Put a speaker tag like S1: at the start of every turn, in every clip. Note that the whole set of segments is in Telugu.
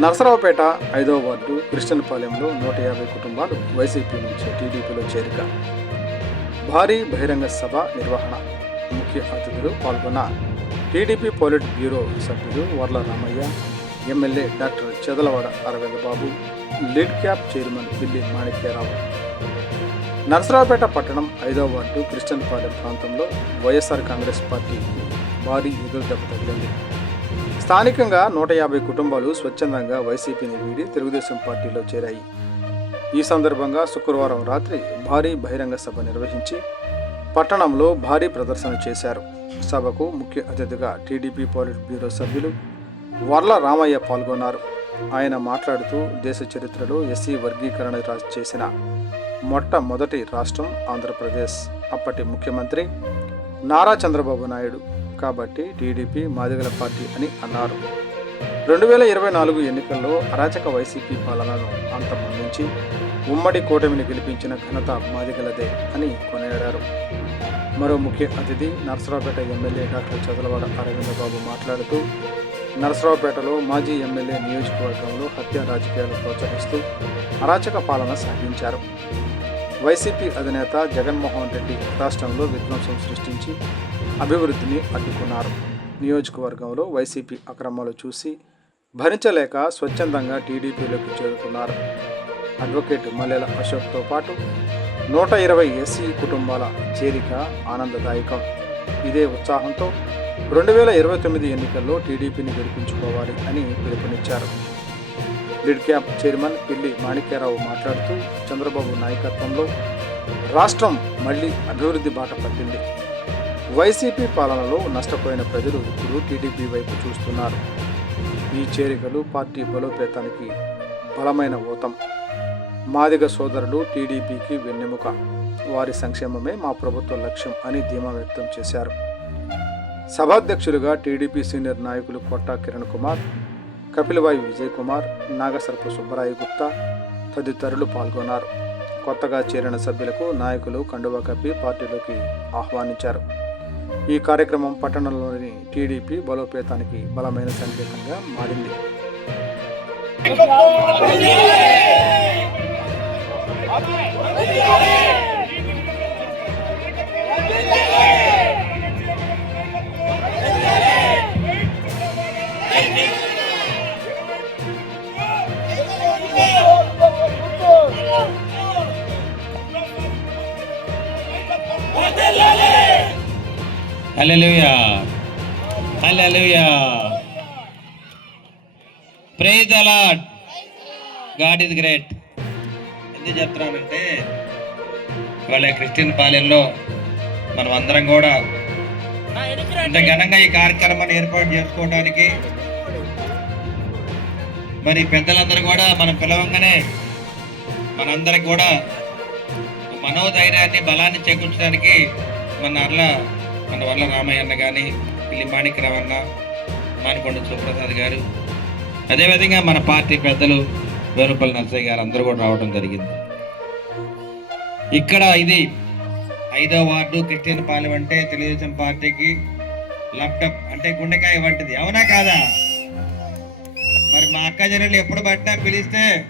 S1: నరసరావుపేట ఐదవ వార్డు క్రిస్టియన్పాలెంలో నూట యాభై కుటుంబాలు వైసీపీ నుంచి టీడీపీలో చేరిక. భారీ బహిరంగ సభ నిర్వహణ. ముఖ్య అతిథులు పాల్గొన్న టీడీపీ పోలిట్ బ్యూరో సభ్యులు Varla Ramaiah MLA doctor Chadalawada Aravind Babu LIDCAP chairman Pilli Manikyarao. Narasaraopet పట్టణం ఐదవ వార్డు క్రిస్టియన్పాలెం ప్రాంతంలో వైఎస్ఆర్ కాంగ్రెస్ పార్టీకి భారీ ఎదురు దెబ్బ తగిలింది. స్థానికంగా నూట యాభై కుటుంబాలు స్వచ్ఛందంగా వైసీపీని వీడి తెలుగుదేశం పార్టీలో చేరాయి. ఈ సందర్భంగా శుక్రవారం రాత్రి భారీ బహిరంగ సభ నిర్వహించి పట్టణంలో భారీ ప్రదర్శన చేశారు. సభకు ముఖ్య అతిథిగా టీడీపీ పాలిట్ బ్యూరో సభ్యులు వర్ల రామయ్య పాల్గొన్నారు. ఆయన మాట్లాడుతూ దేశ చరిత్రలో ఎస్సీ వర్గీకరణ చేసిన మొట్టమొదటి రాష్ట్రం ఆంధ్రప్రదేశ్. అప్పటి ముఖ్యమంత్రి నారా చంద్రబాబు నాయుడు కాబట్టి టీడీపీ మాదిగల పార్టీ అని అన్నారు. రెండు వేల ఇరవై నాలుగు ఎన్నికల్లో అరాచక వైసీపీ పాలనను అంతమొందించి ఉమ్మడి కూటమిని గెలిపించిన ఘనత మాదిగలదే అని కొనియాడారు. మరో ముఖ్య అతిథి నరసరావుపేట ఎమ్మెల్యే డాక్టర్ చదలవాడ అరవిందబాబు మాట్లాడుతూ నరసరావుపేటలో మాజీ ఎమ్మెల్యే నియోజకవర్గంలో హత్య రాజకీయాలు ప్రోత్సహిస్తూ అరాచక పాలన సాగించారు. వైసీపీ అధినేత జగన్మోహన్ రెడ్డి రాష్ట్రంలో విధ్వంసం సృష్టించి అభివృద్ధిని అడ్డుకున్నారు. నియోజకవర్గంలో వైసీపీ అక్రమాలు చూసి భరించలేక స్వచ్ఛందంగా టీడీపీలోకి చేరుతున్నారు అడ్వకేట్ మల్లెల అశోక్తో పాటు నూట ఇరవై ఎస్సీ కుటుంబాల చేరిక ఆనందదాయకం. ఇదే ఉత్సాహంతో రెండు వేల ఇరవై తొమ్మిది ఎన్నికల్లో టీడీపీని గెలిపించుకోవాలి అని పిలుపునిచ్చారు. Lid cap chairman Pilli Manikya Rao మాట్లాడుతూ చంద్రబాబు నాయకత్వంలో రాష్ట్రం మళ్ళీ అభివృద్ధి బాట పట్టింది. వైసీపీ పాలనలో నష్టపోయిన ప్రజలు ఇప్పుడు టీడీపీ వైపు చూస్తున్నారు. ఈ చేరికలు పార్టీ బలోపేతానికి బలమైన ఊతం మాదిగ సోదరులు టీడీపీకి వెన్నెముక. వారి సంక్షేమమే మా ప్రభుత్వ లక్ష్యం అని ధీమా వ్యక్తం చేశారు. సభాధ్యక్షులుగా టీడీపీ సీనియర్ నాయకులు కొట్టా కిరణ్ కుమార్ కపిలవాయి విజయ్ కుమార్ నాగసర్పు సుబ్బరాయ గుప్తా తదితరులు పాల్గొన్నారు. కొత్తగా చేరిన సభ్యులకు నాయకులు కండువా కప్పి పార్టీలోకి ఆహ్వానించారు. ఈ కార్యక్రమం పట్టణంలోని టీడీపీ బలోపేతానికి బలమైన సంకేతంగా మారింది
S2: హల్లెలూయా గాడ్ ఇస్ గ్రేట్ ఎందుకు చెప్తున్నానంటే ఇవాళ క్రిస్టియన్ పాలెంలో మనం అందరం కూడా ఇంత ఘనంగా ఈ కార్యక్రమాన్ని ఏర్పాటు చేసుకోవడానికి మరి పెద్దలందరూ కూడా మనం పిలవంగానే మనందరికి కూడా మనోధైర్యాన్ని బలాన్ని చేకూర్చడానికి మన అర్ల మన వల్ల రామయ్యన్న కానీ పిల్లి మాణిక్యరావు మానికొండ సుప్రసాద్ గారు అదేవిధంగా మన పార్టీ పెద్దలు వేరుపల్లి నర్సయ్య గారు అందరూ కూడా రావడం జరిగింది. ఇక్కడ ఇది ఐదో వార్డు క్రిస్టియన్ పాలెం అంటే తెలుగుదేశం పార్టీకి ల్యాప్టాప్ అంటే గుండెకాయ వంటిది. అవునా కాదా? మరి మా అక్క జనులు ఎప్పుడు పట్టినా పిలిస్తే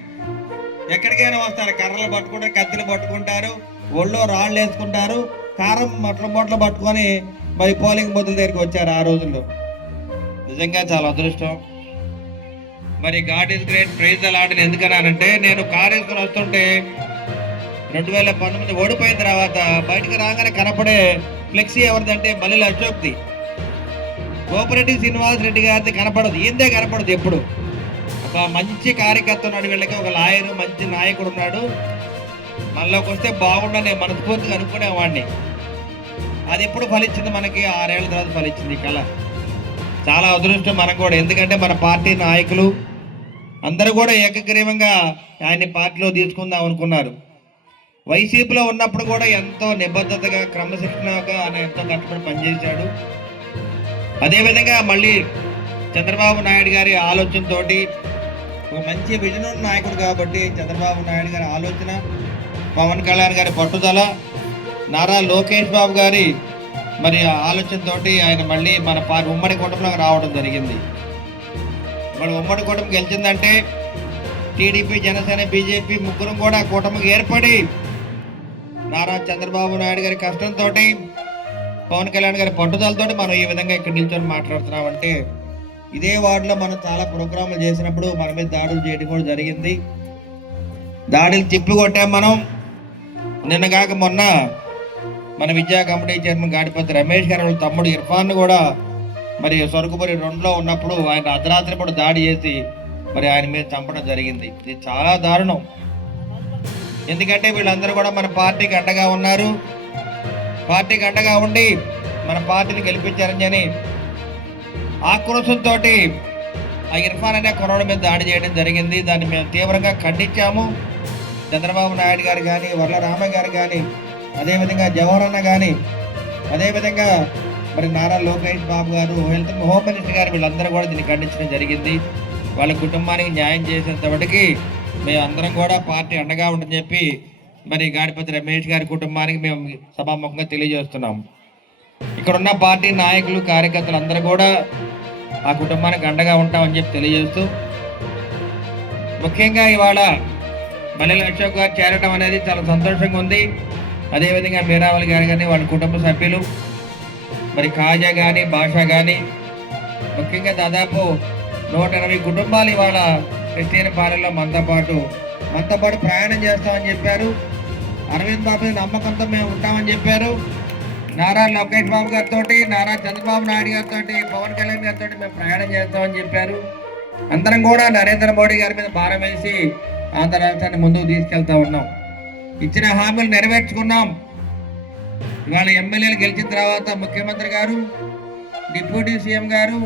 S2: ఎక్కడికైనా వస్తారు. కర్రలు పట్టుకుంటారు కత్తులు పట్టుకుంటారు. ఒళ్ళో రాళ్ళు వేసుకుంటారు. కారం మట్ల బొట్లు పట్టుకొని మరి పోలింగ్ బూతుల దగ్గరికి వచ్చారు ఆ రోజుల్లో. నిజంగా చాలా అదృష్టం. మరి గాడ్ ఇస్ గ్రేట్ ప్రైజ్ అలాంటిని ఎందుకన్నానంటే నేను కారు వేసుకుని వస్తుంటే రెండు వేల పంతొమ్మిది ఓడిపోయిన తర్వాత బయటకు రాగానే కనపడే ఫ్లెక్సీ ఎవరిదంటే మల్లెల అశోక్ది. కోఆపరేటివ్ శ్రీనివాస్ రెడ్డి గారిది కనపడదు ఏందే కనపడదు ఎప్పుడు. ఒక మంచి కార్యకర్త ఉన్నాడు వీళ్ళకి ఒక లాయర్ మంచి నాయకుడు ఉన్నాడు. మనలోకి వస్తే బాగుండని నేను మనస్ఫూర్తిగా అనుకునేవాడిని. అది ఎప్పుడు ఫలించింది మనకి? ఆరేళ్ళ తర్వాత ఫలించింది ఈ కళ. చాలా అదృష్టం మనకు కూడా ఎందుకంటే మన పార్టీ నాయకులు అందరూ కూడా ఏకగ్రీవంగా ఆయన్ని పార్టీలో తీసుకుందాం అనుకున్నారు. వైసీపీలో ఉన్నప్పుడు కూడా ఎంతో నిబద్ధతగా క్రమశిక్షణగా ఆయన ఎంతో కష్టపడి పనిచేశాడు. అదేవిధంగా మళ్ళీ చంద్రబాబు నాయుడు గారి ఆలోచనతోటి ఒక మంచి విజన్ ఉన్న నాయకుడు కాబట్టి చంద్రబాబు నాయుడు గారి ఆలోచన పవన్ కళ్యాణ్ గారి పట్టుదల నారా లోకేష్ బాబు గారి మరి ఆలోచనతోటి ఆయన మళ్ళీ మన పా ఉమ్మడి కుటుంబంలోకి రావడం జరిగింది. వాళ్ళు ఉమ్మడి కూటమి గెలిచిందంటే టీడీపీ జనసేన బీజేపీ ముగ్గురం కూడా కూటమికి ఏర్పడి నారా చంద్రబాబు నాయుడు గారి కష్టంతో పవన్ కళ్యాణ్ గారి పట్టుదలతో మనం ఈ విధంగా ఇక్కడ నిల్చొని మాట్లాడుతున్నామంటే ఇదే వార్డులో మనం చాలా ప్రోగ్రాములు చేసినప్పుడు మన మీద దాడులు చేయడం కూడా జరిగింది. దాడులు తిప్పి కొట్టాం మనం. నిన్న కాక మొన్న మన విద్యా కమిటీ చైర్మన్ గాడిపతి రమేష్ గారు వాళ్ళ తమ్ముడు ఇర్ఫాన్ కూడా మరి సొరకుపరి రెండులో ఉన్నప్పుడు ఆయన అర్ధరాత్రి కూడా దాడి చేసి మరి ఆయన మీద చంపడం జరిగింది. ఇది చాలా దారుణం. ఎందుకంటే వీళ్ళందరూ కూడా మన పార్టీకి అండగా ఉన్నారు. పార్టీకి అండగా ఉండి మన పార్టీని గెలిపించారని అని ఆక్రోశంతో ఆ ఇర్ఫాన్ అనే కుర్రాడి మీద దాడి చేయడం జరిగింది. దాన్ని మేము తీవ్రంగా ఖండించాము. చంద్రబాబు నాయుడు గారు కానీ వర్ల గారు కానీ అదేవిధంగా జవహర్ అన్న కానీ అదేవిధంగా మరి నారా లోకేష్ బాబు గారు హెల్త్ హోమ్ మినిస్టర్ గారు వీళ్ళందరూ కూడా దీన్ని ఖండించడం జరిగింది. వాళ్ళ కుటుంబానికి న్యాయం చేసేంతవరకు మేము అందరం కూడా పార్టీ అండగా ఉంటుందని చెప్పి మరి గాడిపతి రమేష్ గారి కుటుంబానికి మేము సభాముఖంగా తెలియజేస్తున్నాం. ఇక్కడ ఉన్న పార్టీ నాయకులు కార్యకర్తలు అందరూ కూడా ఆ కుటుంబానికి అండగా ఉంటామని చెప్పి తెలియజేస్తూ ముఖ్యంగా ఇవాళ మల్లెల అశోక్ గారు చేరడం అనేది చాలా సంతోషంగా ఉంది. అదేవిధంగా మీరావళి గారు కానీ వాళ్ళ కుటుంబ సభ్యులు మరి కాజా కానీ భాష కానీ ముఖ్యంగా దాదాపు నూట ఎనభై కుటుంబాలు ఇవాళ క్రిస్టియన్ పాలెల్లో మనతో పాటు మనతో పాటు ప్రయాణం చేస్తామని చెప్పారు. అరవింద్ బాబు నమ్మకంతో మేము ఉంటామని చెప్పారు. నారా లోకేష్ బాబు గారితో నారా చంద్రబాబు నాయుడు గారితో పవన్ కళ్యాణ్ గారితో మేము ప్రయాణం చేస్తామని చెప్పారు. అందరం కూడా నరేంద్ర మోడీ గారి మీద భారం వేసి ఆంధ్ర రాష్ట్రాన్ని ముందుకు తీసుకెళ్తా ఉన్నాం. ఇచ్చిన హామీలు నెరవేర్చుకున్నాం. ఇవాళ ఎమ్మెల్యేలు గెలిచిన తర్వాత ముఖ్యమంత్రి గారు డిప్యూటీ సీఎం గారు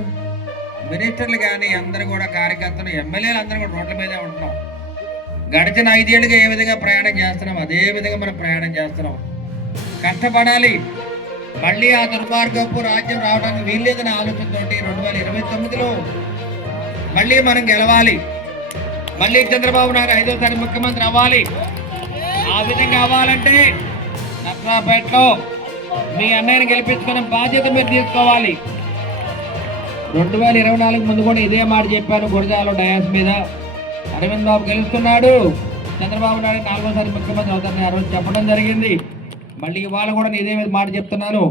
S2: మినిస్టర్లు కానీ అందరూ కూడా కార్యకర్తలు ఎమ్మెల్యేలు అందరూ కూడా రోడ్ల మీదే ఉంటున్నాం. గడిచిన ఐదేళ్ళుగా ఏ విధంగా ప్రయాణం చేస్తున్నాం అదే విధంగా మనం ప్రయాణం చేస్తున్నాం. కష్టపడాలి. మళ్ళీ ఆ దుర్మార్గపు రాజ్యం రావడానికి వీల్లేదనే ఆలోచనతో రెండు వేల ఇరవై తొమ్మిదిలో మళ్ళీ మనం గెలవాలి. మళ్ళీ చంద్రబాబు నాయుడు ఐదోసారి ముఖ్యమంత్రి అవ్వాలి. ఆ విధంగా అవ్వాలంటే నర్సరాపేటలో మీ అన్నయ్యని గెలిపించుకునే బాధ్యత మీరు తీసుకోవాలి. రెండు వేల ఇరవై నాలుగు ముందు కూడా ఇదే మాట చెప్పాను గురజాల డయాస్ మీద. అరవింద్ బాబు గెలుస్తున్నాడు. చంద్రబాబు నాయుడు నాలుగోసారి ముఖ్యమంత్రి అవుతారని ఆ రోజు చెప్పడం జరిగింది. మళ్ళీ ఇవాళ కూడా నేను ఇదే మీద మాట చెప్తున్నాను.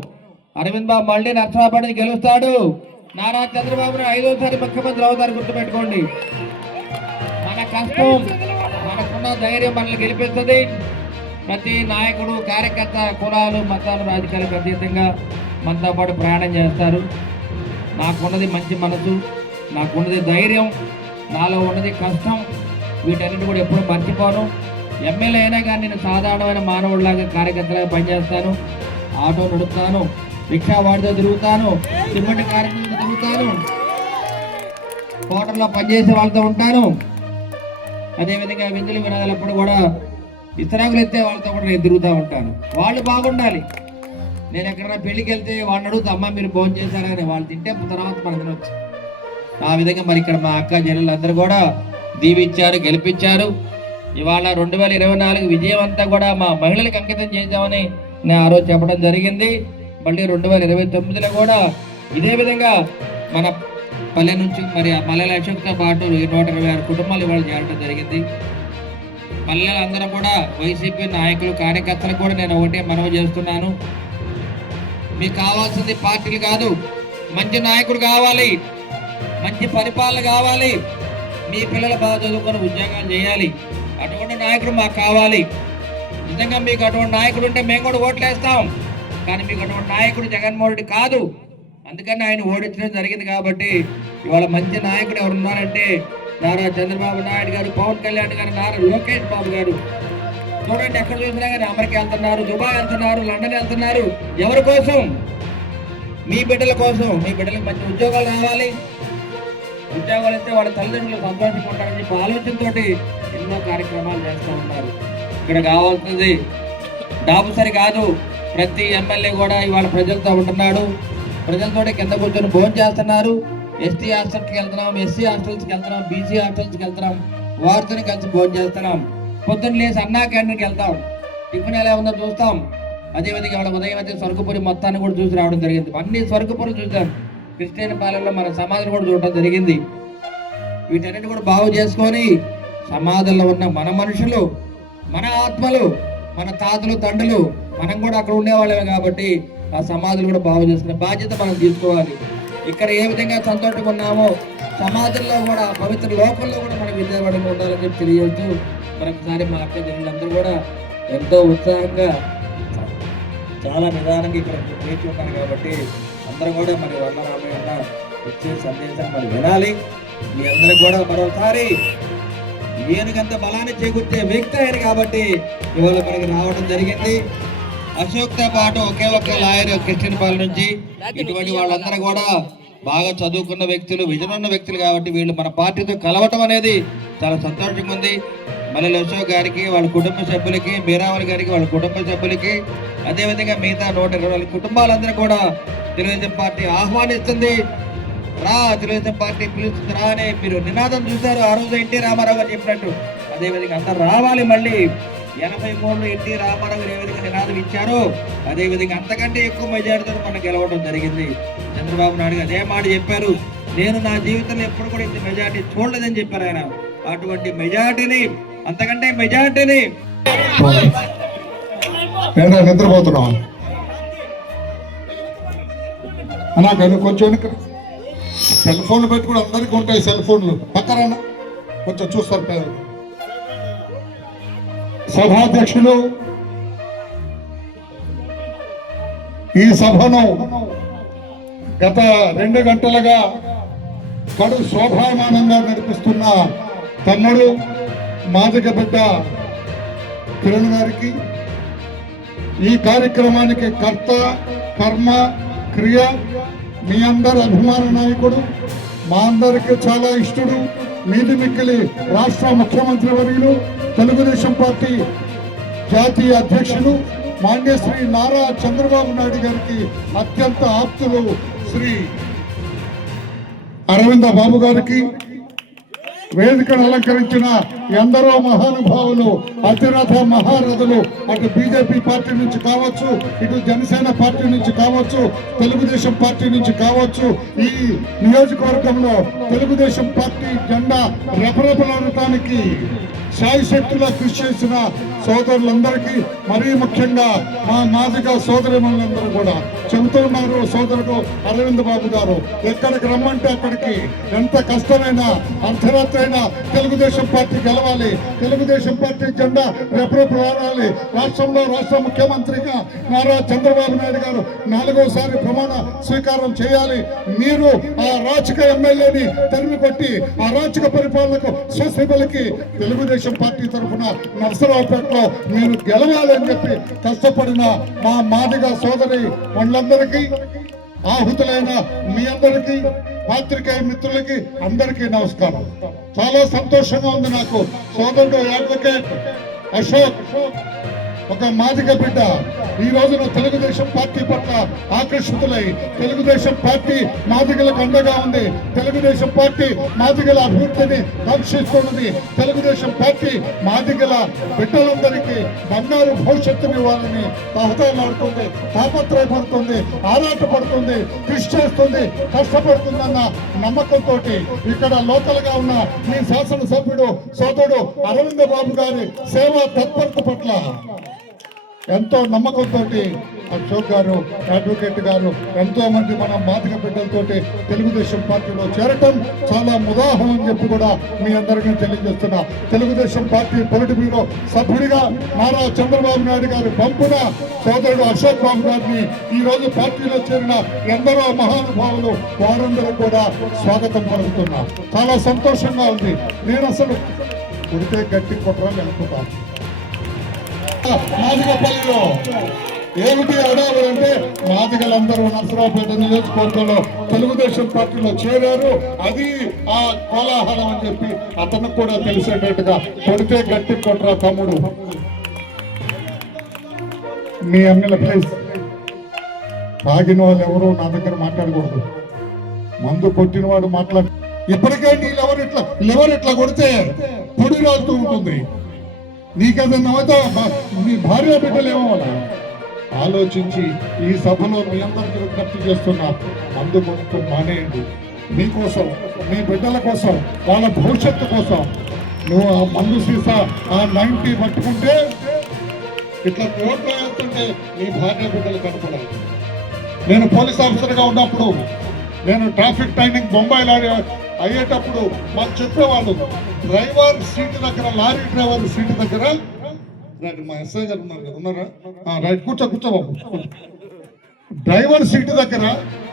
S2: అరవింద్ బాబు మళ్ళీ నర్సరాపేట గెలుస్తాడు. నారా చంద్రబాబు నాయుడు ఐదోసారి ముఖ్యమంత్రి అవుతారు గుర్తుపెట్టుకోండి. మన కష్టం మనకున్న ధైర్యం మనల్ని గెలిపిస్తుంది. ప్రతి నాయకుడు కార్యకర్త కులాలు మతాలు రాజకీయాలకు అతీతంగా మనతో పాటు ప్రయాణం చేస్తారు. నాకున్నది మంచి మనసు నాకున్నది ధైర్యం నాలో ఉన్నది కష్టం వీటన్నిటి కూడా ఎప్పుడు మర్చిపోను. ఎమ్మెల్యే అయినా కానీ నేను సాధారణమైన మానవుడిలాగా కార్యకర్తలాగా పనిచేస్తాను. ఆటో నడుపుతాను రిక్షా వాడితో తిరుగుతాను సిమెంట్ కార్యక్రమంతో తిరుగుతాను హోటల్లో పనిచేసే వాళ్ళతో ఉంటాను. అదేవిధంగా విందులు వినాలప్పుడు కూడా ఇతరాకులు ఎత్తే వాళ్ళతో కూడా నేను తిరుగుతూ ఉంటాను. వాళ్ళు బాగుండాలి. నేను ఎక్కడైనా పెళ్ళికి వెళ్తే వాళ్ళని అడుగుతా అమ్మ మీరు భోజనం చేశారా? అని వాళ్ళు తింటే తర్వాత మనం తినొచ్చు. ఆ విధంగా మరి ఇక్కడ మా అక్క జనులు అందరూ కూడా దీవిచ్చారు గెలిపించారు. ఇవాళ రెండు వేల ఇరవై నాలుగు విజయం అంతా కూడా మా మహిళలకు అంకితం చేద్దామని నేను ఆ రోజు చెప్పడం జరిగింది. మళ్ళీ రెండు వేల ఇరవై తొమ్మిదిలో కూడా ఇదే విధంగా మన పల్లె నుంచి మరి మల్లెల అశోక్తో పాటు నూట ఇరవై ఆరు కుటుంబాలు ఇవాళ చేరడం జరిగింది. పల్లెలందరూ కూడా వైసీపీ నాయకులు కార్యకర్తలు కూడా నేను ఒకటే మనవి చేస్తున్నాను. మీకు కావాల్సింది పార్టీలు కాదు మంచి నాయకుడు కావాలి మంచి పరిపాలన కావాలి మీ పిల్లలు బాగా చదువుకొని ఉద్యోగాలు చేయాలి అటువంటి నాయకుడు మాకు కావాలి. నిజంగా మీకు అటువంటి నాయకుడు ఉంటే మేము కూడా ఓట్లేస్తాం కానీ మీకు అటువంటి నాయకుడు జగన్మోహన్ రెడ్డి కాదు. అందుకని ఆయన ఓడించడం జరిగింది కాబట్టి ఇవాళ మంచి నాయకుడు ఎవరున్నారంటే నారా చంద్రబాబు నాయుడు గారు పవన్ కళ్యాణ్ గారు నారా లోకేష్ బాబు గారు. చూడండి ఎక్కడ చూసినా కానీ అమెరికా వెళ్తున్నారు దుబాయ్ వెళ్తున్నారు లండన్ వెళ్తున్నారు. ఎవరి కోసం? మీ బిడ్డల కోసం. మీ బిడ్డలకు మంచి ఉద్యోగాలు రావాలి. ఉద్యోగాలు ఇస్తే వాళ్ళ తల్లిదండ్రులు సంతోషంగా ఉంటారని చెప్పి ఆలోచనతోటి ఎన్నో కార్యక్రమాలు చేస్తూ ఉన్నారు. ఇక్కడ కావాల్సింది డాబు సరి కాదు ప్రతి ఎమ్మెల్యే కూడా ఇవాళ ప్రజలతో ఉంటున్నాడు. ప్రజలతోటి కింద కూర్చొని భోజనం చేస్తున్నారు. ఎస్టీ హాస్టల్కి వెళ్తున్నాం ఎస్సీ హాస్టల్స్కి వెళ్తున్నాం బీసీ హాస్టల్స్కి వెళ్తున్నాం వారితో కలిసి భోజనం చేస్తున్నాం. పొద్దున్న లేసి అన్నా క్యాంటీన్కి వెళ్తాం. టిఫిన్ ఎలా ఉందో చూస్తాం. అదేవిధంగా వాళ్ళ ఉదయం అయితే స్వర్గపురి మొత్తాన్ని కూడా చూసి రావడం జరిగింది. అన్ని సరుకుపురి చూసాం క్రిస్టియన్ పాలనలో మన సమాజం కూడా చూడటం జరిగింది. వీటన్నిటి కూడా బాగు చేసుకొని సమాధుల్లో ఉన్న మన మనుషులు మన ఆత్మలు మన తాతలు తండ్రులు మనం కూడా అక్కడ ఉండేవాళ్ళమే కాబట్టి ఆ సమాధులు కూడా బాగు చేసుకునే బాధ్యత మనం తీసుకోవాలి. ఇక్కడ ఏ విధంగా సంతోషకున్నామో సమాజంలో సమాధుల్లో కూడా పవిత్ర లోకంలో కూడా మనం విద్యాపడంగా ఉండాలని చెప్పి తెలియజేస్తూ మరొకసారి మా అక్క జనులందరూ కూడా ఎంతో ఉత్సాహంగా చాలా నిదానంగా ఇక్కడ వేచి ఉన్నారు కాబట్టి అందరూ కూడా మరి వర్ణ వచ్చే సందేశం మరి వినాలి. మీ అందరికి కూడా మరోసారి ఏనుగంత బలాన్ని చేకూర్చే వ్యక్తి ఆయన కాబట్టి ఇవాళ మనకి రావడం జరిగింది. అశోక్తో పాటు ఒకే ఒక్క లాయర్ క్రిస్టియన్ పాల్ నుంచి ఇటువంటి వాళ్ళందరూ కూడా బాగా చదువుకున్న వ్యక్తులు విజన్ ఉన్న వ్యక్తులు కాబట్టి వీళ్ళు మన పార్టీతో కలవటం అనేది చాలా సంతోషంగా ఉంది. మల్లెల అశోక్ గారికి వాళ్ళ కుటుంబ సభ్యులకి మీరావళి గారికి వాళ్ళ కుటుంబ సభ్యులకి అదేవిధంగా మిగతా నూట ఇరవై కుటుంబాలందరూ కూడా తెలుగుదేశం పార్టీ ఆహ్వానిస్తుంది. రా తెలుగుదేశం పార్టీ పిలుస్తుంది రా అని మీరు నినాదం చూశారు. ఆ రోజు ఎన్టీ రామారావు గారు చెప్పినట్టు. అదేవిధంగా అందరు రావాలి మళ్ళీ. ఎనభై మూడులో ఎన్టీ రామారావు ఏ విధంగా నినాదం ఇచ్చారో అదే విధంగా అంతకంటే ఎక్కువ మెజారిటీతో మనం గెలవడం జరిగింది. చంద్రబాబు నాయుడు అదే మాట చెప్పారు. నేను నా జీవితంలో ఎప్పుడు కూడా ఇంత మెజార్టీ చూడలేదని చెప్పారు ఆయన. అటువంటి మెజార్టీని అంతకంటే మెజార్టీని
S3: ఏంటో నిద్రపోతున్నాం. అన్నా కొంచెం సెల్ ఫోన్లు పెట్టుకుని కూడా అందరికీ ఉంటాయి సెల్ ఫోన్లు. పక్కరానా కొంచెం చూస్తారు పేదలు. సభాధ్యక్షులు ఈ సభను గత రెండు గంటలుగా కడు శోభామానంగా నడిపిస్తున్న తమ్ముడు మాదిక బిడ్డ కిరణ్ గారికి ఈ కార్యక్రమానికి కర్త కర్మ క్రియ మీ అందరి అభిమాన నాయకుడు మా అందరికి చాలా ఇష్టడు మీది మిక్కిలి రాష్ట్ర ముఖ్యమంత్రి వర్యులు తెలుగుదేశం పార్టీ జాతీయ అధ్యక్షులు మాన్యశ్రీ నారా చంద్రబాబు నాయుడు గారికి అత్యంత ఆప్తులు శ్రీ అరవింద బాబు గారికి వేదికను అలంకరించిన ఎందరో మహానుభావులు అతిరథ మహారథులు అటు బీజేపీ పార్టీ నుంచి కావచ్చు ఇటు జనసేన పార్టీ నుంచి కావచ్చు తెలుగుదేశం పార్టీ నుంచి కావచ్చు ఈ నియోజకవర్గంలో తెలుగుదేశం పార్టీ జెండా రెపరెపలాడటానికి సాయి శక్తిలో కృషి చేసిన సోదరులందరికీ మరీ ముఖ్యంగా మా నాదిగా సోదరిమణులందరూ కూడా చెబుతున్నారు సోదరుడు అరవింద్ బాబు గారు ఎక్కడికి రమ్మంటే అక్కడికి ఎంత కష్టమైనా అర్ధరాత్రైనా అయినా తెలుగుదేశం పార్టీ గెలవాలి. తెలుగుదేశం పార్టీ జెండా రెపరెపు రావాలి రాష్ట్రంలో రాష్ట్ర ముఖ్యమంత్రిగా నారా చంద్రబాబు నాయుడు గారు నాలుగోసారి ప్రమాణ స్వీకారం చేయాలి. మీరు ఆ రాచక ఎమ్మెల్యేని తరిమి కొట్టి ఆ రాచక పరిపాలనకు స్వశిబలికి తెలుగుదేశం పార్టీ తరఫున నర్సరావుపేటలో మీరు గెలవాలి అని చెప్పి కష్టపడిన మా మాదిగా సోదరి వాళ్ళందరికీ ఆహుతులైన మీ అందరికీ పాత్రికేయ మిత్రులకి అందరికీ నమస్కారం. చాలా సంతోషంగా ఉంది నాకు సోదరుడు అడ్వకేట్ అశోక్. ఒక మాదిగ బిడ్డ. ఈ రోజున తెలుగుదేశం పార్టీ పట్ల ఆకర్షితులై తెలుగుదేశం పార్టీ మాదిగలకు అండగా ఉంది. తెలుగుదేశం పార్టీ మాదిగల అభివృద్ధిని కాంక్షిస్తున్నది. తెలుగుదేశం పార్టీ మాదిగల బిడ్డలందరికీ బంగారు భవిష్యత్తుని ఇవ్వాలని తహతలాడుతుంది తాపత్రయపడుతుంది. ఆరాటపడుతుంది. కృషి చేస్తుంది. కష్టపడుతుందన్న నమ్మకంతో ఇక్కడ లోకల్గా ఉన్న మీ శాసనసభ్యుడు సోదరుడు అరవింద బాబు గారి సేవా తత్పరత పట్ల ఎంతో నమ్మకంతో అశోక్ గారు అడ్వకేట్ గారు ఎంతో మంది మన మాతిక బిడ్డలతోటి తెలుగుదేశం పార్టీలో చేరటం చాలా ముదాహం అని చెప్పి కూడా మీ అందరికీ తెలియజేస్తున్నా. తెలుగుదేశం పార్టీ పొలిటి బ్యూరో సభ్యుడిగా నారా చంద్రబాబు నాయుడు గారి పంపున సోదరుడు అశోక్ బాబు గారిని ఈ రోజు పార్టీలో చేరిన ఎందరో మహానుభావులు వారందరూ కూడా స్వాగతం పలుకుతున్నా. చాలా సంతోషంగా ఉంది. నేను అసలు కుడితే గట్టి కొట్టరాలు అనుకుంటాను మాదిగపల్లిలో ఏమిటి అడాలు అంటే మాదిగలందరూ నరసరావుపేట నియోజకవర్గంలో తెలుగుదేశం పార్టీలో చేరారు. అది ఆ కోలాహలం అని చెప్పి అతనికి కూడా తెలిసేటట్టుగా కొడితే గట్టి కొట్రా తమ్ముడు. మీ ఎమ్మెల్యే ప్లీజ్ తాగిన వాళ్ళు ఎవరు నా దగ్గర మాట్లాడకూడదు. మందు కొట్టిన వాడు మాట్లాడు ఇప్పటికే నీ లెవర్ ఇట్లా లెవర్ ఇట్లా కొడితే పొడి రాలుతూ ఉంటుంది. నీకేదన్నా అయితే మీ భార్య బిడ్డలేమో ఏమవ్వాలి ఆలోచించి ఈ సభలో మీ అందరికీ విజ్ఞప్తి చేస్తున్నా మందు కొనుక్కు మానేయండి మీకోసం మీ బిడ్డల కోసం వాళ్ళ భవిష్యత్తు కోసం. నువ్వు ఆ మందు సీసా ఆ నైన్టీ పట్టుకుంటే ఇట్లా కోర్టులో వెళ్తుంటే నీ భార్య బిడ్డలు కనపడాలి. నేను పోలీస్ ఆఫీసర్గా ఉన్నప్పుడు నేను ట్రాఫిక్ ట్రైనింగ్ బొంబాయిలో అయ్యేటప్పుడు మాకు చెప్పేవాళ్ళు డ్రైవర్ సీటు దగ్గర లారీ డ్రైవర్ సీటు దగ్గర. రైట్ మా ఎస్ఐ గారు ఉన్నారు కదా ఉన్నారా? రైట్ కూర్చో కూర్చో బాబు. డ్రైవర్ సీటు దగ్గర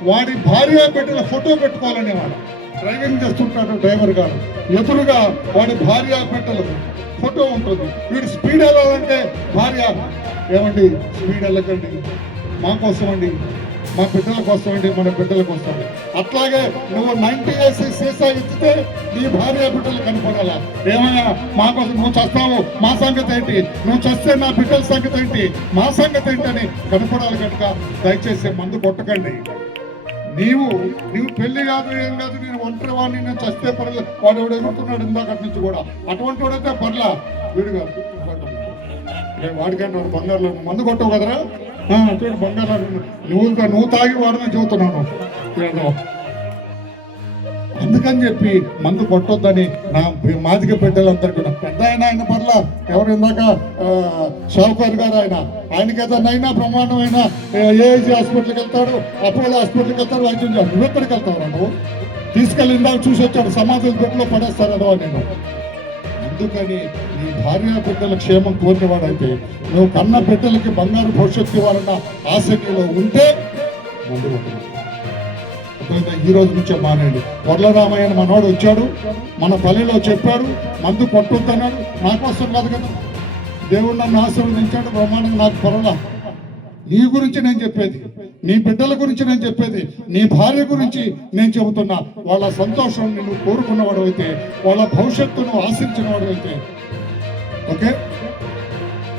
S3: వాడి భార్య పెట్టిన ఫోటో పెట్టుకోవాలనేవాడు. డ్రైవింగ్ చేస్తుంటాడు డ్రైవర్ గారు ఎదురుగా వాడి భార్య పెట్టలేదు. ఫోటో ఉంటుంది. వీడు స్పీడ్ వెళ్ళాలంటే భార్య ఏమండి స్పీడ్ వెళ్ళకండి. మా కోసం అండి మా బిడ్డల కోసం మన బిడ్డల కోసం అట్లాగే నువ్వు నైన్టీ వేసి సీసా ఇచ్చితే నీ భార్య బిడ్డలు కనపడాలా? ఏమయ్యా మా కోసం నువ్వు చస్తావు? మా సంగతి ఏంటి? నువ్వు చస్తే నా బిడ్డల సంగతి ఏంటి? మా సంగతి ఏంటి అని కనపడాలి కనుక దయచేసి మందు కొట్టకండి. నీవు నీవు పెళ్ళి కాదు ఏం కాదు నేను ఒంటరి వాడిని నేను చస్తే పర్లేదు వాడు ఎవడు ఎగురుతున్నాడు ఇందాక నుంచి కూడా. అటువంటి వాడైతే పర్లా. వీడు కాదు నేను వాడికంటే బంగారులో మందు కొట్టవు కదరా? చూడు బంగారు. నువ్వు ఇంకా నువ్వు తాగి వాడని చెబుతున్నాను. అందుకని చెప్పి మందు కొట్టొద్దని నా మాదిక బిడ్డలందరికీ కూడా. పెద్ద ఆయన ఆయన పట్ల ఎవరు ఇందాక ఆ, గారు ఆయన. ఆయనకి ఏదైనా బ్రహ్మాండమైన ఏఐజీ హాస్పిటల్కి వెళ్తాడు అపోలో హాస్పిటల్కి వెళ్తాడు వైద్యం చేస్తాడు. నువ్వు ఎక్కడికి వెళ్తావు నువ్వు? తీసుకెళ్ళి ఇందాక చూసి వచ్చాడు సమాధుల దొడ్లో పడేస్తారు అదో నేను. అందుకని నీ భార్య బిడ్డల క్షేమం కోరినవాడైతే నువ్వు కన్న బిడ్డలకి బంగారు భవిష్యత్తు ఇవ్వాలన్న ఆసక్తిలో ఉంటే ముందు ఈ రోజు నుంచే మానేయండి. వరలరామయ్య అని మనోడు వచ్చాడు. మన పల్లెలో చెప్పాడు మందు కొట్టొద్దన్నాడు నాకోసం కాదు కదా. దేవుడు నన్ను ఆశీర్వదించాడు. బ్రహ్మాండంగా నాకు పొరలా నీ గురించి నేను చెప్పేది నీ బిడ్డల గురించి నేను చెప్పేది నీ భార్య గురించి నేను చెబుతున్నా. వాళ్ళ సంతోషం నువ్వు కోరుకున్నవాడు అయితే వాళ్ళ భవిష్యత్తును ఆశించినవాడు అయితే. ఓకే?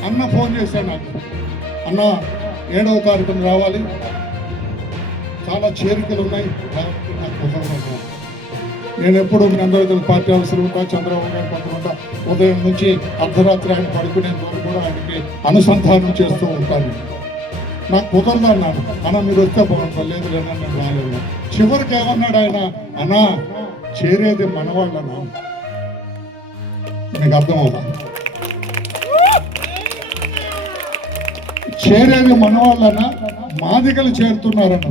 S3: అన్న ఫోన్ చేశాను నాకు. అన్న ఏడవ తారీఖున రావాలి. చాలా చేరికలు ఉన్నాయి. నాకు నేను ఎప్పుడు మీ అందరూ పార్టీ అవసరం ఉంటా చంద్రబాబు గారు పట్టుకుంటా ఉదయం నుంచి అర్ధరాత్రి ఆయన పడుకునేంత వరకు కూడా ఆయనకి అనుసంధానం చేస్తూ ఉంటాను. నాకు కుదరదు అన్నాడు అన్న మీరు వస్తే బాగుంటుంది లేదు లేదా నేను రాలేదు. చివరికి ఏమన్నాడు ఆయన? అన్నా చేరేది మనవాళ్ళనా? మీకు అర్థమవుతా? చేరేది మనవాళ్ళనా? మాదిగలు చేరుతున్నారన్న.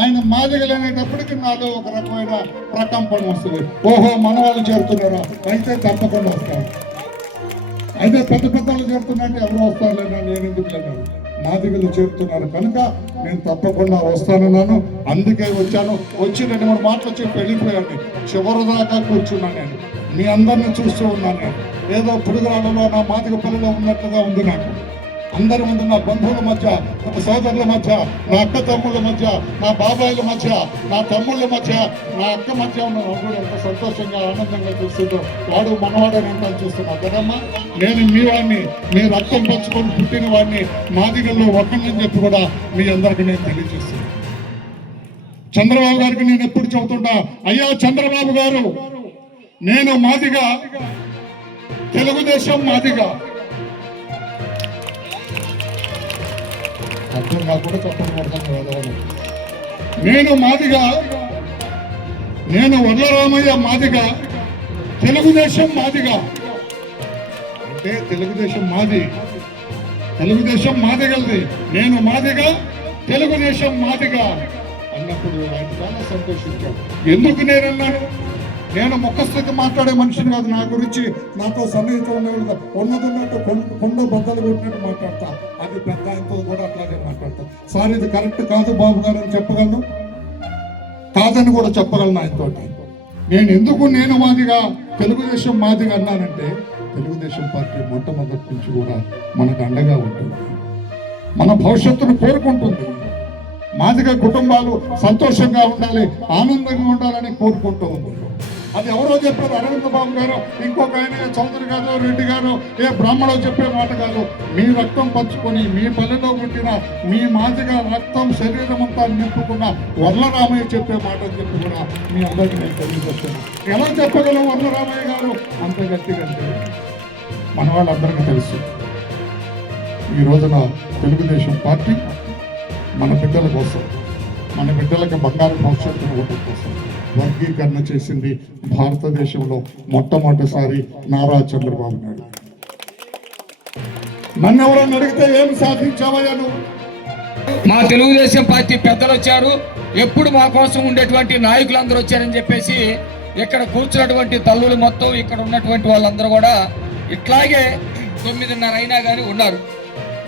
S3: ఆయన మాదిగలు అనేటప్పటికి నాలో ఒక రకమైన ప్రకంపన వస్తుంది. ఓహో మనవాళ్ళు చేరుతున్నారా? అయితే తప్పకుండా వస్తారు అయితే పెద్ద పెద్ద వాళ్ళు చేరుతున్నట్టు ఎవరు వస్తారు లేదా నేను ఎందుకు లేను? మాదిగలు చేరుతున్నారు. కనుక నేను తప్పకుండా వస్తానన్నాను. అందుకే వచ్చాను. వచ్చి రెండు మూడు మాటలు చెప్పి వెళ్ళిపోయాను. చివరి దాకా కూర్చున్నాను నేను. మీ అందరిని చూస్తూ ఉన్నాను నేను. ఏదో పురుగురాలలో నా మాదిగ పల్లెలో ఉన్నట్లుగా ఉంది నాకు. అందరి ముందు నా బంధువుల మధ్య నా సోదరుల మధ్య నా అక్క తమ్ముళ్ళ మధ్య నా బాబాయిల మధ్య నా తమ్ముళ్ళ మధ్య నా అక్క మధ్య ఉన్న నవ్వుడు ఎంత సంతోషంగా ఆనందంగా చూస్తుందో వాడు మనవాడని ఎంత చూస్తున్నా. కదమ్మా? నేను మీ వాడిని మీ రక్తం పంచుకొని పుట్టిన వాడిని మాదిగల్లో ఒకరిని చెప్పి కూడా మీ అందరికీ నేను తెలియజేస్తున్నాను. చంద్రబాబు గారికి నేను ఎప్పుడు చెబుతుంటా అయ్యా చంద్రబాబు గారు నేను మాదిగా తెలుగుదేశం మాదిగా అర్థం కాకుండా తప్పని అర్థం నేను మాదిగా నేను వడ్లరామయ్య మాదిగా తెలుగుదేశం మాదిగా. అంటే తెలుగుదేశం మాది. తెలుగుదేశం మాదిగలది. నేను మాదిగా తెలుగుదేశం మాదిగా అన్నప్పుడు ఆయన చాలా సంతోషించాడు. ఎందుకు నేనన్నాను? నేను ముఖస్థితి మాట్లాడే మనిషిని కాదు. నా గురించి నాతో సన్నిహితం ఉండేవాళ్ళు ఉన్నది ఉన్నట్టు కొండ బద్దలు కొట్టినట్టు మాట్లాడతా. అది పెద్ద ఆయనతో కూడా అట్లాగే సార్ ఇది కరెక్ట్ కాదు బాబు గారు అని చెప్పగలను? కాదని కూడా చెప్పగలను ఆయనతోటి నేను ఎందుకు నేను మాదిగా తెలుగుదేశం మాదిగా అన్నానంటే తెలుగుదేశం పార్టీ మొట్టమొదటి నుంచి కూడా మనకు అండగా ఉంటుంది. మన భవిష్యత్తును కోరుకుంటుంది. మాదిగా కుటుంబాలు సంతోషంగా ఉండాలి ఆనందంగా ఉండాలని కోరుకుంటూ ఉంది. అది ఎవరో చెప్పారు అరవింద్ బాబు గారు ఇంకొక ఆయన చౌదరి గారు రెడ్డి గారు ఏ బ్రాహ్మణో చెప్పే మాట కాదు. మీ రక్తం పంచుకొని మీ పల్లెలో పుట్టిన మీ మాదిగా రక్తం శరీరం అంతా నింపుకున్న వర్లరామయ్య చెప్పే మాట అని చెప్పి కూడా మీ అందరికీ నేను తెలియజేస్తున్నాను. ఎలా చెప్పగలం వర్లరామయ్య గారు? అంత గట్టిగా అంటే మన వాళ్ళందరికీ తెలుసు. ఈ రోజున తెలుగుదేశం పార్టీ మన బిడ్డల కోసం మన బిడ్డలకు బంగారు భవిష్యత్తును ఇవ్వడం కోసం. వర్గీకరణ చేసింది భారతదేశంలో మొట్టమొదటిసారి నారా చంద్రబాబు నాయుడు. నన్ను ఎవరన్నా అడిగితే ఏం సాధించావయ్యా నువ్వు?
S4: మా తెలుగుదేశం పార్టీ పెద్దలు వచ్చారు ఎప్పుడు మా కోసం ఉండేటువంటి నాయకులు అందరూ వచ్చారని చెప్పేసి ఇక్కడ కూర్చున్నటువంటి తల్లులు మొత్తం ఇక్కడ ఉన్నటువంటి వాళ్ళందరూ కూడా ఇట్లాగే తొమ్మిదిన్నర అయినా కానీ ఉన్నారు.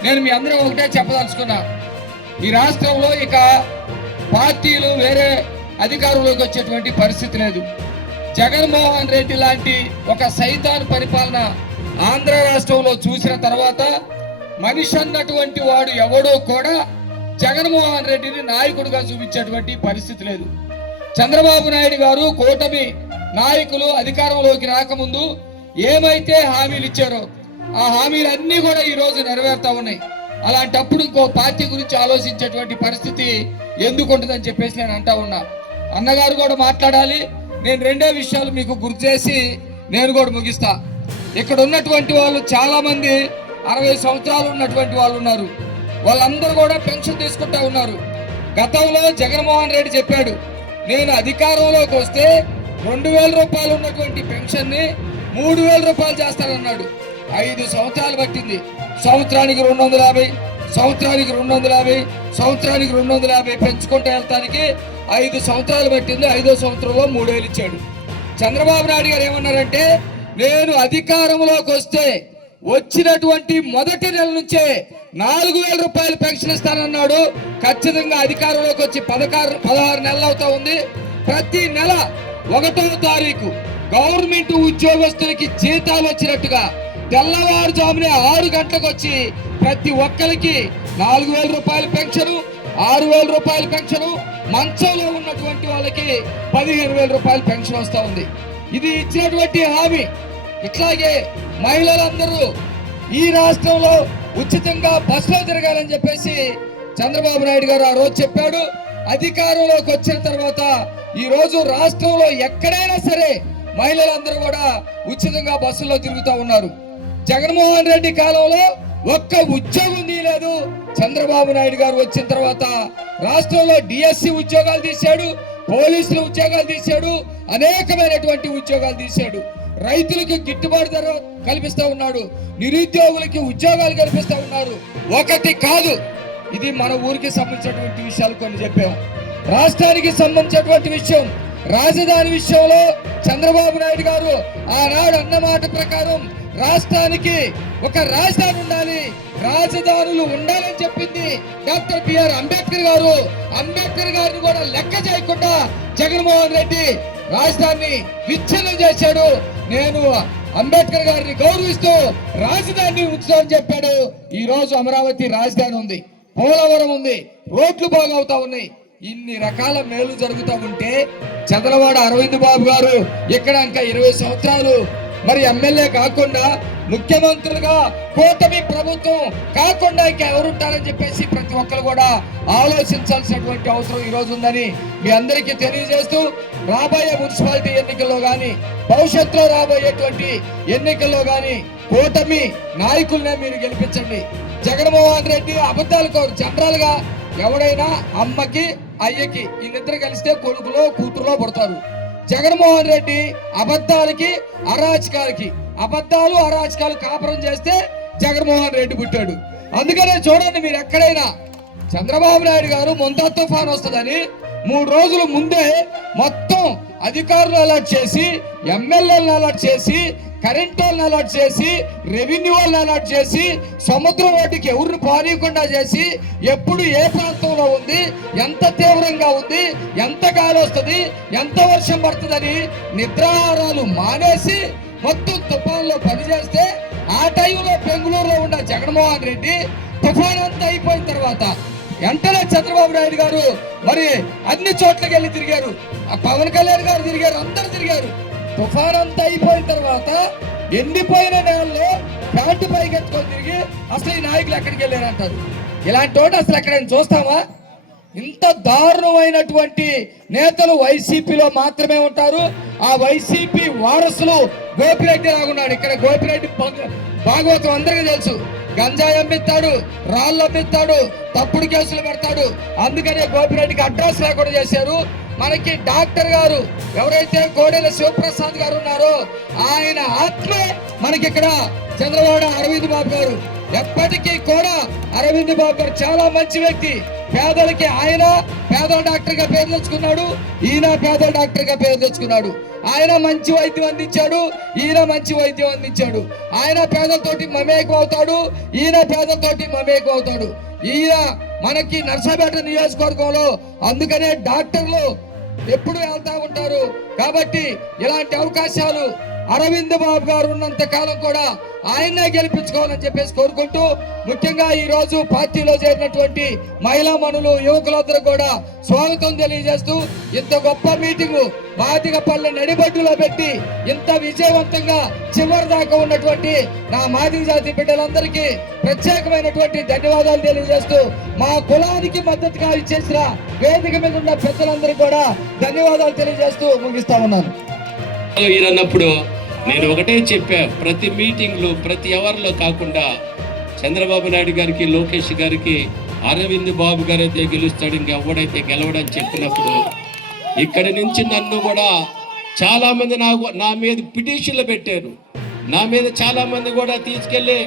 S4: నేను మీ అందరూ ఒకటే చెప్పదలుచుకున్నా. ఈ రాష్ట్రంలో ఇక పార్టీలు వేరే అధికారంలోకి వచ్చేటువంటి పరిస్థితి లేదు. జగన్మోహన్ రెడ్డి లాంటి ఒక సైతాన్ పరిపాలన ఆంధ్ర రాష్ట్రంలో చూసిన తర్వాత మనిషి అన్నటువంటి వాడు ఎవడో కూడా జగన్మోహన్ రెడ్డిని నాయకుడిగా చూపించేటువంటి పరిస్థితి లేదు. చంద్రబాబు నాయుడు గారు కూటమి నాయకులు అధికారంలోకి రాకముందు ఏమైతే హామీలు ఇచ్చారో ఆ హామీలన్నీ కూడా ఈరోజు నెరవేరుతా ఉన్నాయి. అలాంటప్పుడు ఇంకో పార్టీ గురించి ఆలోచించేటువంటి పరిస్థితి ఎందుకు ఉంటుందని చెప్పేసి నేను అంటా ఉన్నా. అన్నగారు కూడా మాట్లాడాలి. నేను రెండే విషయాలు మీకు గుర్తు చేసి నేను కూడా ముగిస్తా. ఇక్కడ ఉన్నటువంటి వాళ్ళు చాలా మంది అరవై సంవత్సరాలు ఉన్నటువంటి వాళ్ళు ఉన్నారు. వాళ్ళందరూ కూడా పెన్షన్ తీసుకుంటా ఉన్నారు. గతంలో జగన్మోహన్ రెడ్డి చెప్పాడు నేను అధికారంలోకి వస్తే రెండు వేల రూపాయలు ఉన్నటువంటి పెన్షన్ని మూడు వేల రూపాయలు చేస్తానన్నాడు. ఐదు సంవత్సరాలు పట్టింది. సంవత్సరానికి రెండు వందల యాభై సంవత్సరానికి రెండు వందల యాభై సంవత్సరానికి రెండు వందల యాభై పెంచుకుంటూ వెళ్తానికి ఐదు సంవత్సరాలు పట్టింది ఐదో సంవత్సరంలో మూడేళ్ళు ఇచ్చాడు. చంద్రబాబు నాయుడు గారు ఏమన్నారంటే నేను అధికారంలోకి వస్తే వచ్చినటువంటి మొదటి నెల నుంచే నాలుగు వేల రూపాయలు పెన్షన్ ఇస్తానన్నాడు. ఖచ్చితంగా అధికారంలోకి వచ్చి పదహారు పదహారు నెలలు అవుతా ఉంది. ప్రతి నెల ఒకటో తారీఖు గవర్నమెంట్ ఉద్యోగస్తులకి జీతాలు వచ్చినట్టుగా తెల్లవారుజామునే ఆరు గంటలకు వచ్చి ప్రతి ఒక్కరికి నాలుగు వేల రూపాయల పెన్షను ఆరు వేల రూపాయల పెన్షను మంచంలో ఉన్నటువంటి వాళ్ళకి పదిహేను వేల రూపాయలు పెన్షన్ వస్తూ ఉంది. ఇది ఇచ్చినటువంటి హామీ. ఇట్లాగే మహిళలందరూ ఈ రాష్ట్రంలో ఉచితంగా బస్సులో తిరగాలని చెప్పేసి చంద్రబాబు నాయుడు గారు ఆ రోజు చెప్పాడు. అధికారంలోకి వచ్చిన తర్వాత ఈ రోజు రాష్ట్రంలో ఎక్కడైనా సరే మహిళలందరూ కూడా ఉచితంగా బస్సుల్లో తిరుగుతూ ఉన్నారు. జగన్మోహన్ రెడ్డి కాలంలో ఒక్క ఉద్యోగం తీయలేదు. చంద్రబాబు నాయుడు గారు వచ్చిన తర్వాత రాష్ట్రంలో డిఎస్సి ఉద్యోగాలు తీశాడు పోలీసులు ఉద్యోగాలు తీశాడు అనేకమైనటువంటి ఉద్యోగాలు తీశాడు. రైతులకు గిట్టుబాటు ధర కల్పిస్తా ఉన్నాడు నిరుద్యోగులకి ఉద్యోగాలు కల్పిస్తా ఉన్నారు. ఒకటి కాదు ఇది మన ఊరికి సంబంధించినటువంటి విషయాలు కొన్ని చెప్పాం. రాష్ట్రానికి సంబంధించినటువంటి విషయం రాజధాని విషయంలో చంద్రబాబు నాయుడు గారు ఆనాడు అన్న మాట ప్రకారం రాష్ట్రానికి ఒక రాజధాని ఉండాలి. రాజధానులు ఉండాలని చెప్పింది డాక్టర్ బిఆర్ అంబేద్కర్ గారు. అంబేద్కర్ గారిని కూడా లెక్క చేయకుండా జగన్మోహన్ రెడ్డి రాజధానిని విచ్ఛిన్నం చేశాడు. నేను అంబేద్కర్ గారిని గౌరవిస్తూ రాజధానిని ఉంచుతామని చెప్పాడు. ఈ రోజు అమరావతి రాజధాని ఉంది. పోలవరం ఉంది. రోడ్లు బాగవుతా ఉన్నాయి. ఇన్ని రకాల మేలు జరుగుతూ ఉంటే చంద్రవాడ అరవింద్ బాబు గారు ఇక్కడ ఇంకా ఇరవై సంవత్సరాలు మరి ఎమ్మెల్యే కాకుండా ముఖ్యమంత్రులుగా కూటమి ప్రభుత్వం కాకుండా ఇంకా ఎవరుంటారని చెప్పేసి ప్రతి ఒక్కరు కూడా ఆలోచించాల్సినటువంటి అవసరం ఈ రోజు ఉందని మీ అందరికీ తెలియజేస్తూ రాబోయే మున్సిపాలిటీ ఎన్నికల్లో కానీ భవిష్యత్తులో రాబోయేటువంటి ఎన్నికల్లో కానీ కూటమి నాయకులనే మీరు గెలిపించండి. జగన్మోహన్ రెడ్డి అబద్ధాలు కోరు. జనరల్గా ఎవడైనా అమ్మకి అయ్యకి ఈ నిద్ర కలిస్తే కొడుకులో కూతురులో పుడతారు. జగన్మోహన్ రెడ్డి అబద్ధాలకి అరాచకాలకి అబద్ధాలు అరాచకాలు కాపురం చేస్తే జగన్మోహన్ రెడ్డి పుట్టాడు. అందుకనే చూడండి మీరు ఎక్కడైనా చంద్రబాబు నాయుడు గారు ముందా తుఫాన్ వస్తుందని మూడు రోజుల ముందే మొత్తం అధికారులు అలర్ట్ చేసి ఎమ్మెల్యేలను అలర్ట్ చేసి కరెంట్ వాళ్ళని అలర్ట్ చేసి రెవెన్యూ వాళ్ళని అలర్ట్ చేసి సముద్రం వాటికి ఎవరిని పానీయకుండా చేసి ఎప్పుడు ఏ ప్రాంతంలో ఉంది ఎంత తీవ్రంగా ఉంది ఎంత గాలి వస్తుంది ఎంత వర్షం పడుతుందని నిద్రాహారాలు మానేసి మొత్తం తుఫాన్లో పనిచేస్తే ఆ టైంలో బెంగళూరులో ఉన్న జగన్మోహన్ రెడ్డి తుఫాన్ అంతా అయిపోయిన తర్వాత వెంటనే చంద్రబాబు నాయుడు గారు మరి అన్ని చోట్లకి వెళ్ళి తిరిగారు. ఆ పవన్ కళ్యాణ్ గారు తిరిగారు అందరు తిరిగారు. తుఫాన్ అంతా అయిపోయిన తర్వాత ఎండిపోయిన నేలలో ప్యాంటు పైకెత్తుకొని తిరిగి అసలు ఈ నాయకులు ఎక్కడికి వెళ్ళారంటారు? ఇలాంటి వాటి అసలు ఎక్కడైనా చూస్తామా ఇంత దారుణమైనటువంటి నేతలు వైసీపీలో మాత్రమే ఉంటారు. ఆ వైసీపీ వారసులు గోపిరెడ్డి లాగున్నాడు ఇక్కడ గోపిరెడ్డి భగ- భాగవతం అందరికీ తెలుసు. గంజాయి అమ్మిస్తాడు రాళ్ళు అమ్మిస్తాడు తప్పుడు కేసులు పెడతాడు. అందుకనే గోపిరెడ్డికి అడ్రస్ లేకుండా చేశారు. మనకి డాక్టర్ గారు ఎవరైతే కోడెల శివప్రసాద్ గారు ఉన్నారో ఆయన ఆత్మే మనకి ఇక్కడ చంద్రబాబు అరవింద్ బాబు గారు. ఎప్పటికీ కూడా అరవింద్ బాబు గారు చాలా మంచి వ్యక్తి. పేదలకి ఆయన పేదల డాక్టర్గా పేరు తెచ్చుకున్నాడు ఈయన పేదల డాక్టర్గా పేరు తెచ్చుకున్నాడు. ఆయన మంచి వైద్యం అందించాడు ఈయన మంచి వైద్యం అందించాడు. ఆయన పేదలతోటి మమేకం అవుతాడు ఈయన పేదలతోటి మమేకం అవుతాడు ఈయన మనకి నర్సాపేట నియోజకవర్గంలో అందుకనే డాక్టర్లు ఎప్పుడు వెళ్తా ఉంటారు. కాబట్టి ఇలాంటి అవకాశాలు అరవింద్ బాబు గారు ఉన్నంత కాలం కూడా ఆయన్నే గెలిపించుకోవాలని చెప్పేసి కోరుకుంటూ ముఖ్యంగా ఈ రోజు పార్టీలో చేరినటువంటి మహిళా మనులు యువకులందరూ కూడా స్వాగతం తెలియజేస్తూ ఇంత గొప్ప మీటింగ్ మాదిగపల్లి నడిబడ్డులో పెట్టి ఇంత విజయవంతంగా చివరి దాకా ఉన్నటువంటి నా మాదిగ జాతి బిడ్డలందరికీ ప్రత్యేకమైనటువంటి ధన్యవాదాలు తెలియజేస్తూ మా కులానికి మద్దతుగా ఇచ్చేసిన వేదిక మీద ఉన్న పెద్దలందరికీ కూడా ధన్యవాదాలు తెలియజేస్తూ ముగిస్తా ఉన్నాను.
S5: ఈరన్నప్పుడు నేను ఒకటే చెప్పా ప్రతి మీటింగ్లో ప్రతి అవర్లో కాకుండా చంద్రబాబు నాయుడు గారికి లోకేష్ గారికి అరవింద్ బాబు గారు అయితే గెలుస్తాడు ఇంకెవడైతే గెలవడని చెప్పినప్పుడు ఇక్కడి నుంచి నన్ను కూడా చాలామంది నాకు నా మీద పిటిషన్లు పెట్టారు. నా మీద చాలామంది కూడా తీసుకెళ్ళి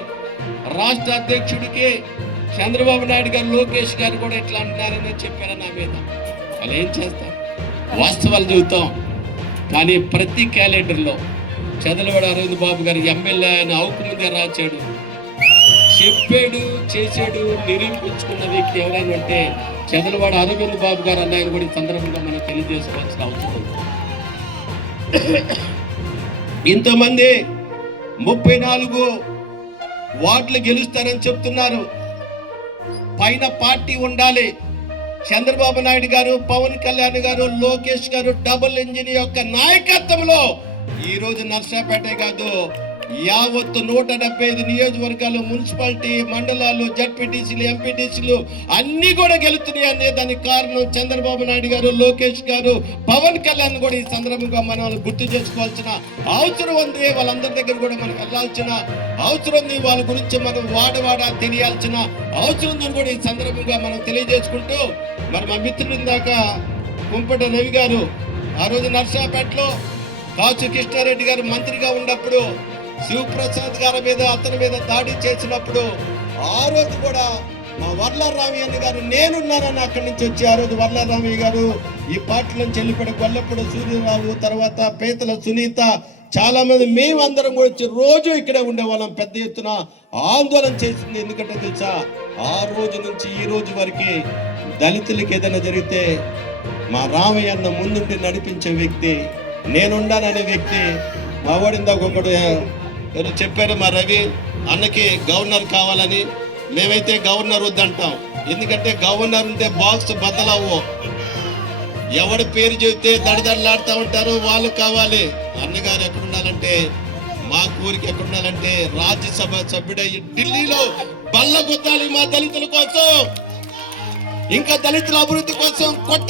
S5: రాష్ట్ర అధ్యక్షుడికి చంద్రబాబు నాయుడు గారు లోకేష్ గారు కూడా ఇట్లా అంటున్నారని చెప్పారు నా మీద. వాళ్ళు ఏం చేస్తారు? వాస్తవాలు చెబుతాం. కానీ ప్రతి క్యాలెండర్లో చంద్రబాబు అరవింద్ బాబు గారు ఎమ్మెల్యే ఆయన అవుకు రాచాడు. చెప్పాడు చేశాడు నిరూపించుకున్న వ్యక్తి ఎవరైనా అంటే చంద్రబాబు అరవింద్ బాబు గారు అన్నాయని కూడా ఈ సందర్భంగా మనం తెలియజేసుకోవాల్సిన అవసరం ఇంతమంది ముప్పై నాలుగు వార్డులు గెలుస్తారని చెప్తున్నారు. పైన పార్టీ ఉండాలి. చంద్రబాబు నాయుడు గారు పవన్ కళ్యాణ్ గారు లోకేష్ గారు డబుల్ ఇంజిన్ యొక్క నాయకత్వంలో ఈ రోజు నర్సాపేటే కాదు యావత్తు నూట డెబ్బై ఐదు నియోజకవర్గాలు మున్సిపాలిటీ మండలాలు జడ్పీటీసీలు ఎంపీటీసీలు అన్ని కూడా గెలుతున్నాయి అనే దానికి కారణం చంద్రబాబు నాయుడు గారు లోకేష్ గారు పవన్ కళ్యాణ్ కూడా ఈ సందర్భంగా మనం గుర్తు చేసుకోవాల్సిన అవసరం ఉంది. వాళ్ళందరి దగ్గర కూడా మనం వెళ్ళాల్సిన అవసరం ఉంది. వాళ్ళ గురించి మనం వాడవాడ తెలియాల్సిన అవసరం ఉందని కూడా ఈ సందర్భంగా మనం తెలియజేసుకుంటూ మరి మా మిత్రులు ఇందాక కుంపట రవి గారు ఆ రోజు నర్సాపేటలో కాచు కృష్ణారెడ్డి గారు మంత్రిగా ఉన్నప్పుడు శివప్రసాద్ గారి మీద అతని మీద దాడి చేసినప్పుడు ఆ రోజు కూడా మా వర్లారామయ్య గారు నేనున్నానని అక్కడి నుంచి వచ్చి ఆ రోజు వర్లారామయ్య గారు ఈ పార్టీ నుంచి వెళ్ళిపోయి గొల్లప్పుడు సూర్యరావు తర్వాత పేతల సునీత చాలా మంది మేమందరం కూడా వచ్చి రోజు ఇక్కడే ఉండేవాళ్ళం. పెద్ద ఎత్తున ఆందోళన చేసింది. ఎందుకంటే తెలుసా? ఆ రోజు నుంచి ఈ రోజు వరకు దళితులకి ఏదైనా జరిగితే మా రామయ్య అన్న ముందుండి నడిపించే వ్యక్తి నేనుండాననే వ్యక్తి మా వాడిందాక ఒకడు నేను చెప్పారు మా రవి అన్నకి గవర్నర్ కావాలని మేమైతే గవర్నర్ వద్దంటాం. ఎందుకంటే గవర్నర్ ఉంటే బాక్స్ బద్దలవ్వు. ఎవడి పేరు చెబితే దడదడలాడుతూ ఉంటారు వాళ్ళు కావాలి. అన్నగారు ఎక్కడుండాలంటే మా కోరిక ఎక్కడుండాలంటే రాజ్యసభ సభ్యుడై ఢిల్లీలో బల్ల గుద్దాలి మా దళితుల కోసం. ఇంకా దళితుల అభివృద్ధి కోసం